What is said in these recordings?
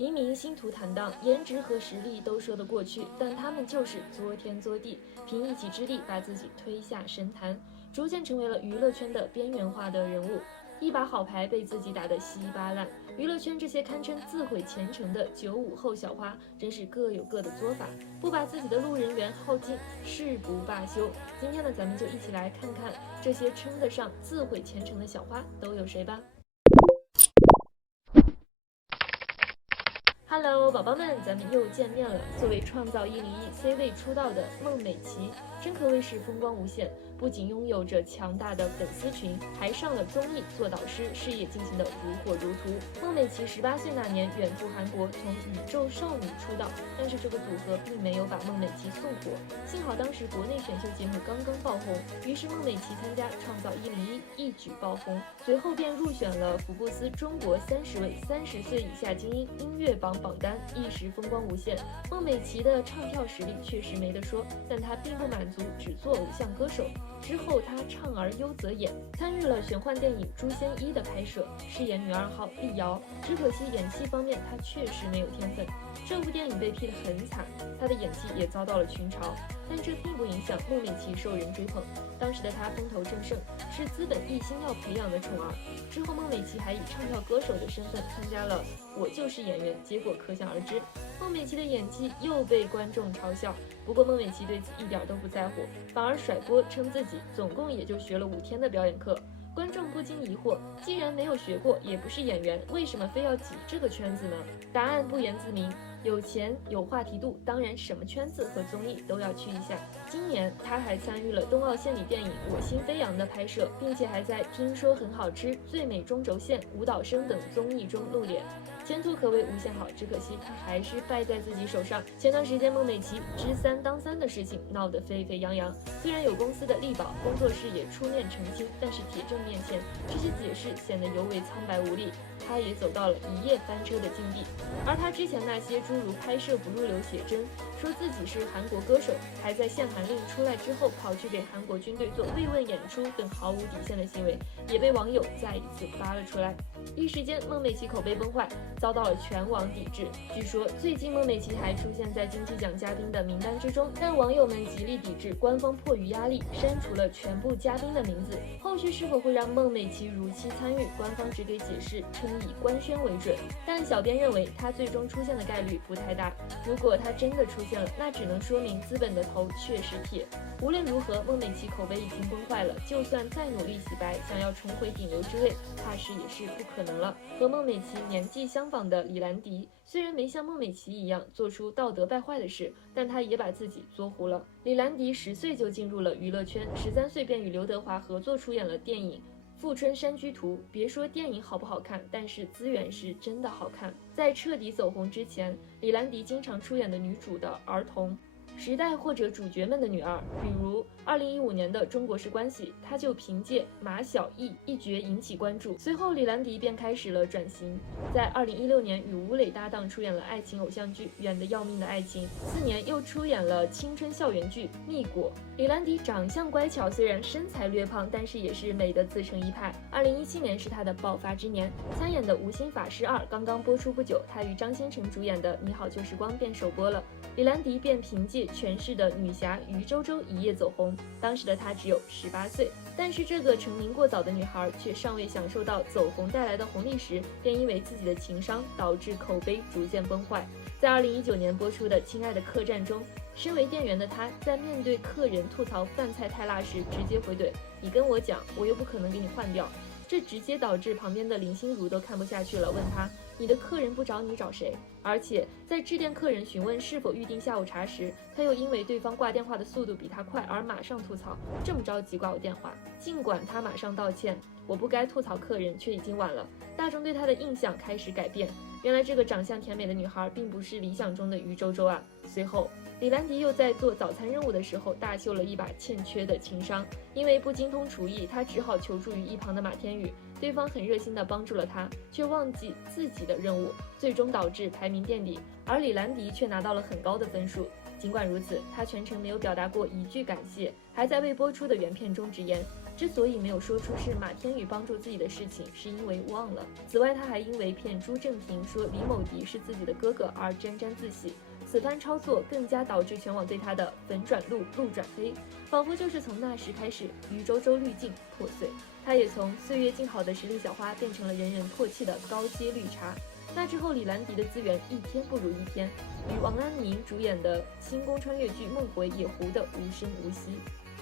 黎明星途坦荡，颜值和实力都说得过去，但他们就是作天作地，凭一己之力把自己推下神坛，逐渐成为了娱乐圈的边缘化的人物。一把好牌被自己打得稀巴烂，娱乐圈这些堪称自毁前程的95后小花，真是各有各的作法，不把自己的路人缘耗尽，誓不罢休。今天呢，咱们就一起来看看这些称得上自毁前程的小花都有谁吧。Hello， 宝宝们，咱们又见面了。作为创造101 C 位出道的孟美岐，真可谓是风光无限。不仅拥有着强大的粉丝群，还上了综艺做导师，事业进行的如火如荼。孟美岐18岁那年远赴韩国，从宇宙少女出道，但是这个组合并没有把孟美岐送火。幸好当时国内选秀节目刚刚爆红，于是孟美岐参加创造101，一举爆红，随后便入选了福布斯中国30位30岁以下精英音乐榜榜单，一时风光无限。孟美岐的唱跳实力确实没得说，但她并不满足只做偶像歌手。之后，她唱而优则演，参与了玄幻电影《诛仙1》的拍摄，饰演女2号碧瑶。只可惜演戏方面，她确实没有天分。这部电影被批得很惨，她的演技也遭到了群嘲。但这并不影响孟美岐受人追捧。当时的她风头正盛，是资本一心要培养的宠儿。之后，孟美岐还以唱跳歌手的身份参加了《我就是演员》，结果可想而知。孟美岐的演技又被观众嘲笑，不过孟美岐对此一点都不在乎，反而甩锅称自己总共也就学了5天的表演课。观众不禁疑惑，既然没有学过，也不是演员，为什么非要挤这个圈子呢？答案不言自明。有钱有话题度，当然什么圈子和综艺都要去一下。今年他还参与了冬奥献礼电影《我心飞扬》的拍摄，并且还在《听说很好吃》《最美中轴线》《舞蹈生》等综艺中露脸，前途可谓无限好。只可惜他还是败在自己手上。前段时间孟美岐知3当3的事情闹得沸沸扬扬，虽然有公司的力保，工作室也出面澄清，但是铁证面前，这些解释显得尤为苍白无力。他也走到了一夜翻车的境地。而他之前那些诸如拍摄不入流写真，说自己是韩国歌手，还在限韩令出来之后跑去给韩国军队做慰问演出等毫无底线的行为，也被网友再一次扒了出来。一时间，孟美岐口碑崩坏，遭到了全网抵制。据说最近孟美岐还出现在金鸡奖嘉宾的名单之中，但网友们极力抵制，官方迫于压力删除了全部嘉宾的名字。后续是否会让孟美岐如期参与，官方只给解释称以官宣为准，但小编认为她最终出现的概率不太大。如果她真的出现了，那只能说明资本的头确实铁。无论如何，孟美岐口碑已经崩坏了，就算再努力洗白，想要重回顶流之位，怕是也是不可能了。和孟美岐年纪相仿的李兰迪，虽然没像孟美岐一样做出道德败坏的事，但他也把自己作糊了。李兰迪10岁就进入了娱乐圈，13岁便与刘德华合作出演了电影《富春山居图》。别说电影好不好看，但是资源是真的好看。在彻底走红之前，李兰迪经常出演的女主的儿童时代或者主角们的女儿，比如2015年的《中国式关系》，她就凭借马小艺一角引起关注。随后李兰迪便开始了转型，在2016年与吴磊搭档出演了爱情偶像剧《远得要命的爱情》，4年又出演了青春校园剧《蜜果》。李兰迪长相乖巧，虽然身材略胖，但是也是美的自成一派。2017年是她的爆发之年，参演的《无心法师2》刚刚播出不久，她与张新成主演的《你好旧时光》便首播了，李兰迪便凭借诠释的女侠于周周一夜走红。当时的她只有18岁，但是这个成名过早的女孩却尚未享受到走红带来的红利时，便因为自己的情商导致口碑逐渐崩坏。在2019年播出的《亲爱的客栈》中，身为店员的她在面对客人吐槽饭菜太辣时，直接回怼：“你跟我讲，我又不可能给你换掉。”这直接导致旁边的林心如都看不下去了，问她：“你的客人不找你找谁？”而且在致电客人询问是否预定下午茶时，她又因为对方挂电话的速度比她快而马上吐槽：“这么着急挂我电话？”尽管她马上道歉：“我不该吐槽客人，却已经晚了。”大众对她的印象开始改变，原来这个长相甜美的女孩并不是理想中的于周周啊。随后李兰迪又在做早餐任务的时候大秀了一把欠缺的情商，因为不精通厨艺，她只好求助于一旁的马天宇，对方很热心地帮助了她，却忘记自己的任务，最终导致排名垫底，而李兰迪却拿到了很高的分数。尽管如此，她全程没有表达过一句感谢，还在未播出的原片中直言：“之所以没有说出是马天宇帮助自己的事情，是因为忘了。此外，他还因为骗朱正平说李某迪是自己的哥哥而沾沾自喜。此番操作更加导致全网对他的粉转路，路转黑，仿佛就是从那时开始，于周周滤镜破碎。他也从岁月静好的实力小花变成了人人唾弃的高阶绿茶。那之后，李兰迪的资源一天不如一天，与王安妮主演的星宫穿越剧《梦回》也糊得无声无息。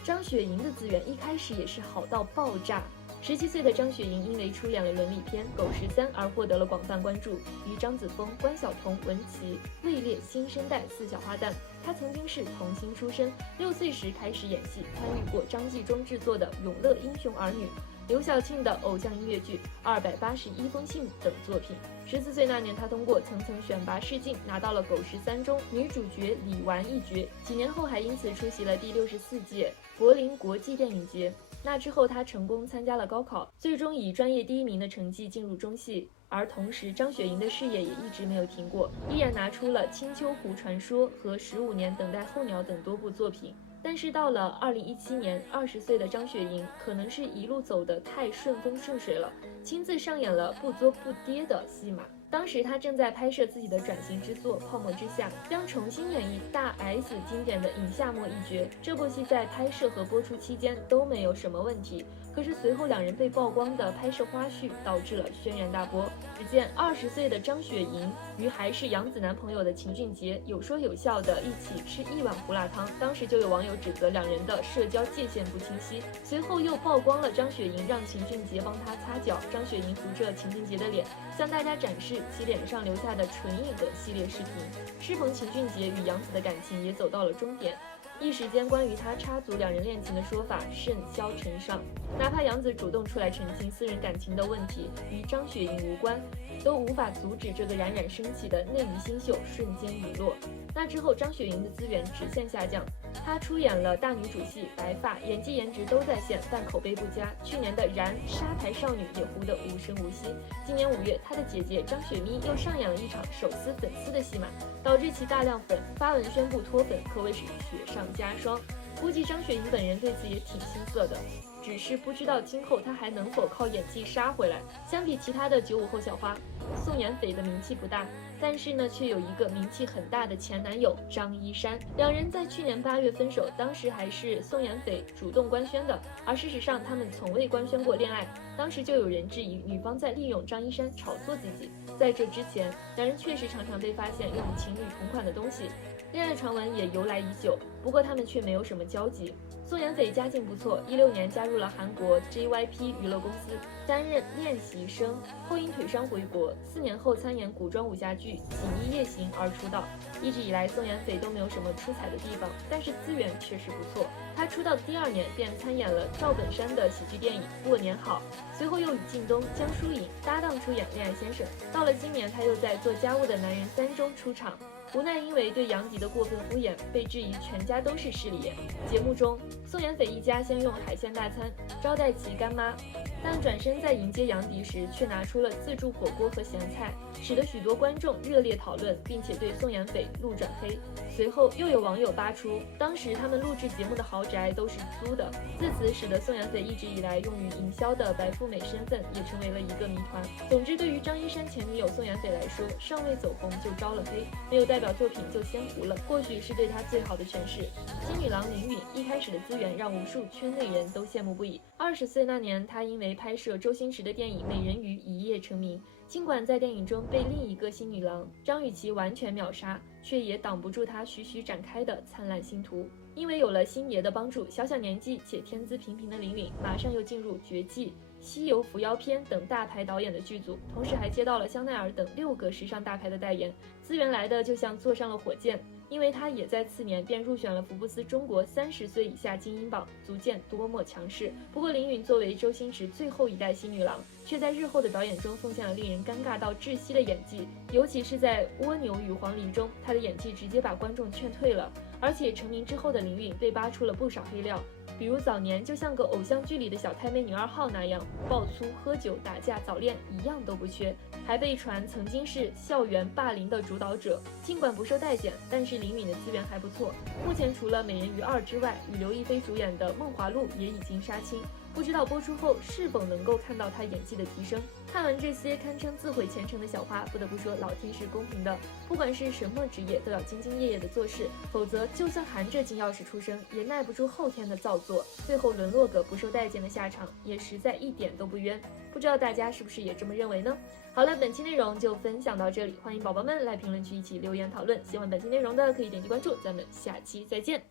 张雪迎的资源一开始也是好到爆炸。17岁的张雪迎因为出演了伦理片《狗13》而获得了广泛关注，与张子枫、关晓彤、文琪位列新生代4小花旦。她曾经是童星出身，6岁时开始演戏，参与过张纪中制作的《永乐英雄儿女》、刘晓庆的偶像音乐剧《281封信》等作品。14岁那年，她通过层层选拔试镜，拿到了《狗13》中女主角李纨一角。几年后，还因此出席了第64届柏林国际电影节。那之后，他成功参加了高考，最终以专业第1名的成绩进入中戏。而同时，张雪迎的事业也一直没有停过，依然拿出了《青丘湖传说》和《15年等待候鸟》等多部作品。但是到了2017年，20岁的张雪迎可能是一路走得太顺风顺水了，亲自上演了不作不跌的戏码。当时他正在拍摄自己的转型之作《泡沫之夏》，将重新演绎大 S 经典的尹夏沫一角。这部戏在拍摄和播出期间都没有什么问题，可是随后2人被曝光的拍摄花絮导致了轩然大波。只见20岁的张雪迎与还是杨紫男朋友的秦俊杰有说有笑的一起吃1碗胡辣汤，当时就有网友指责2人的社交界限不清晰。随后又曝光了张雪迎让秦俊杰帮她擦脚，张雪迎扶着秦俊杰的脸，向大家展示其脸上留下的唇印等系列视频。适逢秦俊杰与杨紫的感情也走到了终点，一时间关于他插足2人恋情的说法甚嚣尘上，哪怕杨紫主动出来澄清私人感情的问题与张雪迎无关，都无法阻止这个冉冉升起的内娱新秀瞬间陨落。那之后，张雪迎的资源直线下降，她出演了大女主戏《白发》，演技颜值都在线，但口碑不佳。去年的《燃沙台少女》也糊得无声无息。今年5月，她的姐姐张雪咪又上演了一场手撕粉丝的戏码，导致其大量粉，发文宣布脱粉，可谓是雪上加霜。估计张雪迎本人对此也挺心塞的，只是不知道今后她还能否靠演技杀回来。相比其他的95后小花，宋妍霏的名气不大，但是呢，却有一个名气很大的前男友张一山。2人在去年8月分手，当时还是宋妍霏主动官宣的，而事实上他们从未官宣过恋爱。当时就有人质疑女方在利用张一山炒作自己。在这之前，2人确实常常被发现用情侣同款的东西，恋爱传闻也由来已久，不过他们却没有什么交集。宋妍霏家境不错，16年加入了韩国 JYP 娱乐公司，担任练习生，后因腿伤回国，4年后参演古装武侠剧《锦衣夜行》而出道。一直以来，宋妍霏都没有什么出彩的地方，但是资源确实不错。她出道的第2年便参演了赵本山的喜剧电影《过年好》，随后又与靳东、江疏影搭档出演《恋爱先生》。到了今年，她又在《做家务的男人3》中出场。无奈因为对杨迪的过分敷衍，被质疑全家都是势利眼。节目中，宋妍霏一家先用海鲜大餐招待其干妈，但转身在迎接杨迪时，却拿出了自助火锅和咸菜，使得许多观众热烈讨论，并且对宋妍霏路转黑。随后又有网友扒出，当时他们录制节目的豪宅都是租的，自此使得宋妍霏一直以来用于营销的白富美身份也成为了一个谜团。总之，对于张一山前女友宋妍霏来说，尚未走红就招了黑，没有代表作品就先糊了，或许是对她最好的诠释。金女郎林允一开始的资源让无数圈内人都羡慕不已。20岁那年，她因为拍摄周星驰的电影《美人鱼》一夜成名。尽管在电影中被另一个新女郎张雨绮完全秒杀，却也挡不住她徐徐展开的灿烂星途。因为有了星爷的帮助，小年纪且天资平平的林允马上又进入《绝技》《西游伏妖篇》等大牌导演的剧组，同时还接到了香奈儿等6个时尚大牌的代言，资源来的就像坐上了火箭。因为她也在次年便入选了福布斯中国30岁以下精英榜，足见多么强势。不过林允作为周星驰最后一代新女郎，却在日后的表演中奉献了令人尴尬到窒息的演技，尤其是在《蜗牛与黄鹂》中，她的演技直接把观众劝退了。而且成名之后的林允被扒出了不少黑料，比如早年就像个偶像剧里的小太妹女2号那样，爆粗、喝酒、打架、早恋一样都不缺，还被传曾经是校园霸凌的主导者。尽管不受待见，但是林允的资源还不错。目前除了《美人鱼2》之外，与刘亦菲主演的《梦华录》也已经杀青。不知道播出后是否能够看到她演技的提升。看完这些堪称自毁前程的小花，不得不说老天是公平的，不管是什么职业都要兢兢业业的做事，否则就算含着金钥匙出生，也耐不住后天的造作，最后沦落个不受待见的下场，也实在一点都不冤。不知道大家是不是也这么认为呢？好了，本期内容就分享到这里，欢迎宝宝们来评论区一起留言讨论。喜欢本期内容的可以点击关注，咱们下期再见。